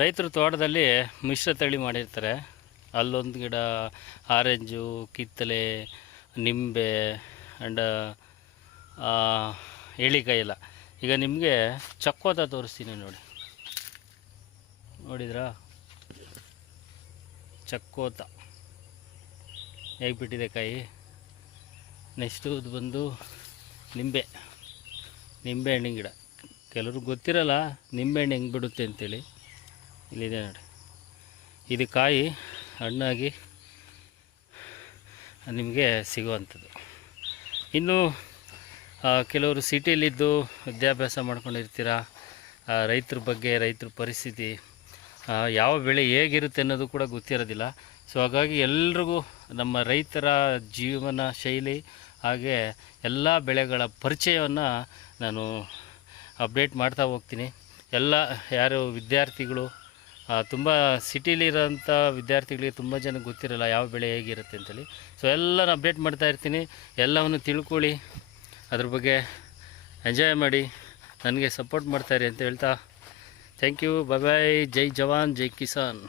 ರೈತರು ತೋಟದಲ್ಲಿ ಮಿಶ್ರ ತಳಿ ಮಾಡಿರ್ತಾರೆ. ಅಲ್ಲೊಂದು ಗಿಡ ಆರೆಂಜು, ಕಿತ್ತಲೆ, ನಿಂಬೆ ಆ್ಯಂಡ್ ಏಳಿಕಾಯಿ ಎಲ್ಲ. ಈಗ ನಿಮಗೆ ಚಕ್ಕೋತ ತೋರಿಸ್ತೀನಿ ನೋಡಿ. ನೋಡಿದ್ರಾ ಚಕ್ಕೋತ ಹೇಗೆ ಬಿಟ್ಟಿದೆ ಕಾಯಿ. ನೆಕ್ಸ್ಟು ಇದು ಬಂದು ನಿಂಬೆ ಹಣ್ಣಿನ ಗಿಡ. ಕೆಲವ್ರಿಗೆ ಗೊತ್ತಿರಲ್ಲ ನಿಂಬೆಹಣ್ಣು ಹೆಂಗೆ ಬಿಡುತ್ತೆ ಅಂತೇಳಿ. ಇಲ್ಲಿದೆ ನೋಡಿ, ಇದು ಕಾಯಿ ಹಣ್ಣಾಗಿ ನಿಮಗೆ ಸಿಗುವಂಥದ್ದು. ಇನ್ನು ಕೆಲವರು ಸಿಟಿಲಿದ್ದು ವಿದ್ಯಾಭ್ಯಾಸ ಮಾಡ್ಕೊಂಡಿರ್ತೀರ. ರೈತರ ಬಗ್ಗೆ, ರೈತರ ಪರಿಸ್ಥಿತಿ, ಯಾವ ಬೆಳೆ ಹೇಗಿರುತ್ತೆ ಅನ್ನೋದು ಕೂಡ ಗೊತ್ತಿರೋದಿಲ್ಲ. ಸೊ ಹಾಗಾಗಿ ಎಲ್ರಿಗೂ ನಮ್ಮ ರೈತರ ಜೀವನ ಶೈಲಿ ಹಾಗೆ ಎಲ್ಲ ಬೆಳೆಗಳ ಪರಿಚಯವನ್ನು ನಾನು ಅಪ್ಡೇಟ್ ಮಾಡ್ತಾ ಹೋಗ್ತೀನಿ. ಯಾರು ವಿದ್ಯಾರ್ಥಿಗಳು, ತುಂಬ ಸಿಟಿಲಿರೋಂಥ ವಿದ್ಯಾರ್ಥಿಗಳಿಗೆ ತುಂಬ ಜನಕ್ಕೆ ಗೊತ್ತಿರಲ್ಲ ಯಾವ ಬೆಳೆ ಹೇಗಿರುತ್ತೆ ಅಂತೇಳಿ. ಸೊ ಎಲ್ಲನೂ ಅಪ್ಡೇಟ್ ಮಾಡ್ತಾ ಇರ್ತೀನಿ. ಎಲ್ಲವನ್ನು ತಿಳ್ಕೊಳ್ಳಿ, ಅದ್ರ ಬಗ್ಗೆ ಎಂಜಾಯ್ ಮಾಡಿ, ನನಗೆ ಸಪೋರ್ಟ್ ಮಾಡ್ತಾಯಿರಿ ಅಂತ ಹೇಳ್ತಾ ಥ್ಯಾಂಕ್ ಯು. Bye bye. ಜೈ ಜವಾನ್ ಜೈ ಕಿಸಾನ್.